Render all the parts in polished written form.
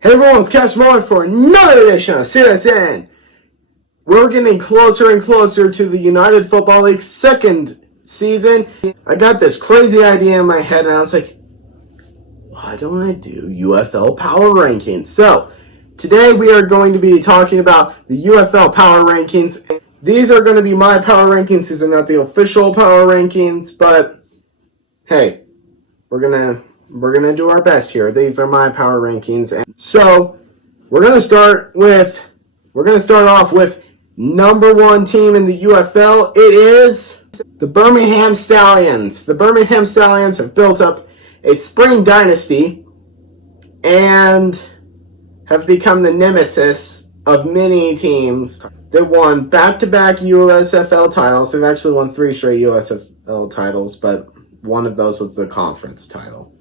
Hey everyone, it's Cash Mullen for another edition of CSN. We're getting closer and closer to the United Football League's second season. I got this crazy idea in my head and I was like, why don't I do UFL Power Rankings? So, today we are going to be talking about the UFL Power Rankings. These are going to be my Power Rankings. These are not the official Power Rankings, but hey, we're gonna do our best here. These are my Power Rankings. And so, we're gonna start off with number one team in the UFL. It is the Birmingham Stallions. The Birmingham Stallions have built up a spring dynasty and have become the nemesis of many teams. They won back-to-back USFL titles. They've actually won 3 straight USFL titles, but one of those was the conference title.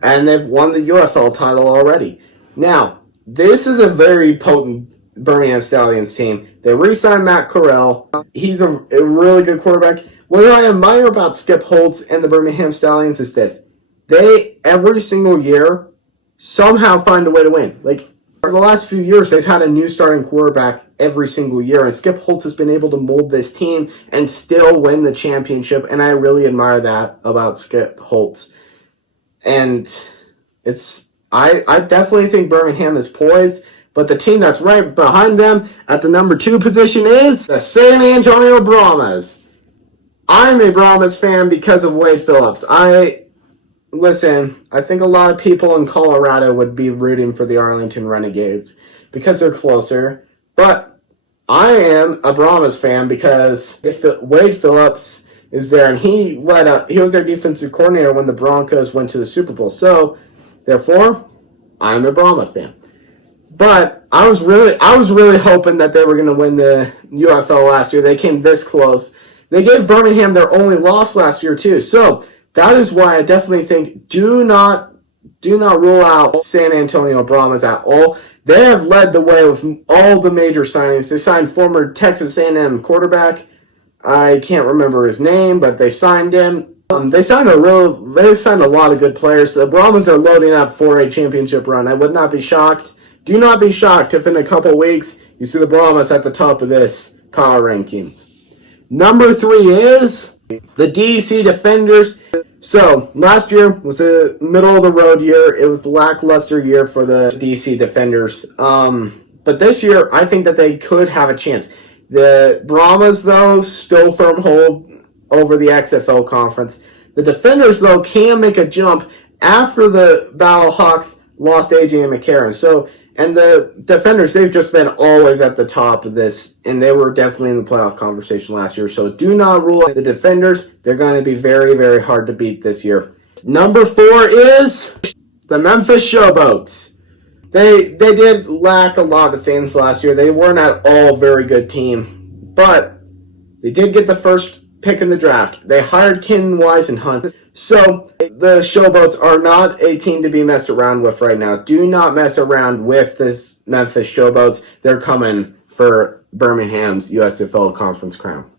And they've won the UFL title already. Now, this is a very potent Birmingham Stallions team. They re-signed Matt Corral. He's a really good quarterback. What I admire about Skip Holtz and the Birmingham Stallions is this. They, every single year, somehow find a way to win. Like, for the last few years, they've had a new starting quarterback every single year, and Skip Holtz has been able to mold this team and still win the championship, and I really admire that about Skip Holtz. And I definitely think Birmingham is poised, but the team that's right behind them at the number 2 position is the San Antonio Brahmas. I'm a Brahmas fan because of Wade Phillips. I think a lot of people in Colorado would be rooting for the Arlington Renegades because they're closer, but I am a Brahmas fan because Wade Phillips is there, and he was their defensive coordinator when the Broncos went to the Super Bowl. So, therefore, I'm a Brahma fan. But I was really hoping that they were going to win the UFL last year. They came this close. They gave Birmingham their only loss last year too. So that is why I definitely think do not rule out San Antonio Brahmas at all. They have led the way with all the major signings. They signed former Texas A&M quarterback. I can't remember his name, but they signed him. They signed a lot of good players. The Brahmas are loading up for a championship run. I would not be shocked. Do not be shocked if in a couple weeks you see the Brahmas at the top of this power rankings. Number 3 is the DC Defenders. So last year was a middle of the road year. It was the lackluster year for the DC Defenders. But this year, I think that they could have a chance. The Brahmas, though, still firm hold over the XFL conference. The Defenders, though, can make a jump after the Battlehawks lost AJ McCarron. And the Defenders, they've just been always at the top of this, and they were definitely in the playoff conversation last year. So do not rule out the Defenders. They're going to be very, very hard to beat this year. Number 4 is the Memphis Showboats. They did lack a lot of things last year. They weren't at all a very good team, but they did get the first pick in the draft. They hired Ken Wise and Hunt. So the Showboats are not a team to be messed around with right now. Do not mess around with this Memphis Showboats. They're coming for Birmingham's USFL Conference crown.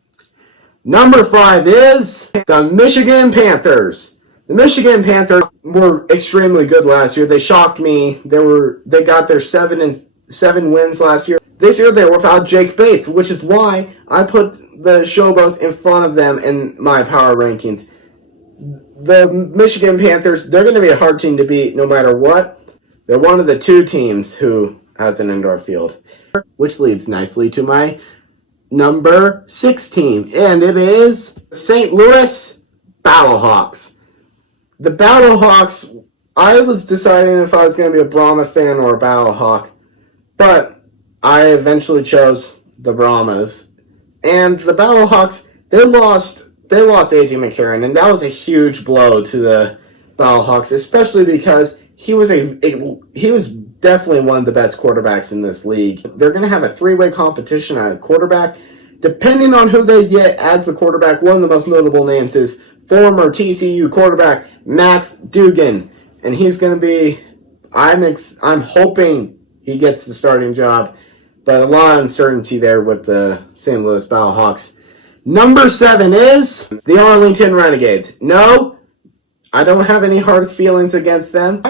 Number 5 is the Michigan Panthers. The Michigan Panthers were extremely good last year. They shocked me. They got their 7 wins last year. This year they were without Jake Bates, which is why I put the Showboats in front of them in my power rankings. The Michigan Panthers, they're going to be a hard team to beat no matter what. They're one of the 2 teams who has an indoor field, which leads nicely to my number 6 team, and it is St. Louis Battlehawks. The Battlehawks, I was deciding if I was going to be a Brahma fan or a Battlehawk, but I eventually chose the Brahmas. And the Battlehawks, they lost AJ McCarron, and that was a huge blow to the Battlehawks, especially because he was definitely one of the best quarterbacks in this league. They're going to have a 3-way competition at quarterback. Depending on who they get as the quarterback, one of the most notable names is former TCU quarterback Max Duggan, and he's going to be. I'm hoping he gets the starting job, but a lot of uncertainty there with the St. Louis Battlehawks. Number 7 is the Arlington Renegades. No, I don't have any hard feelings against them.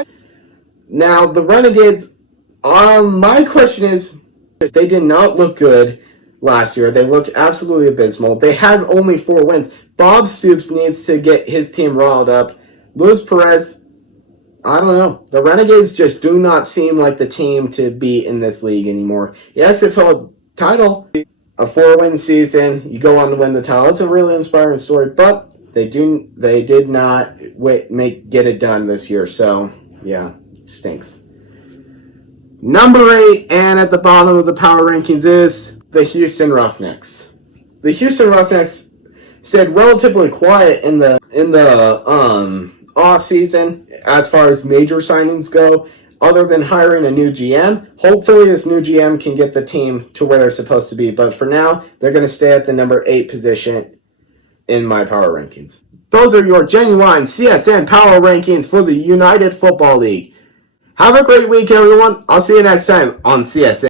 Now, the Renegades, My question is, they did not look good last year. They looked absolutely abysmal. They had only 4 wins. Bob Stoops needs to get his team riled up. Luis Perez, I don't know. The Renegades just do not seem like the team to be in this league anymore. The XFL title, a 4-win season. You go on to win the title. It's a really inspiring story, but they did not get it done this year. So yeah, stinks. Number 8, and at the bottom of the power rankings, is the Houston Roughnecks. The Houston Roughnecks stayed relatively quiet in the off season as far as major signings go, other than hiring a new GM. Hopefully this new GM can get the team to where they're supposed to be, but for now, they're going to stay at the number 8 position in my power rankings. Those are your genuine CSN power rankings for the United Football League. Have a great week, everyone. I'll see you next time on CSN.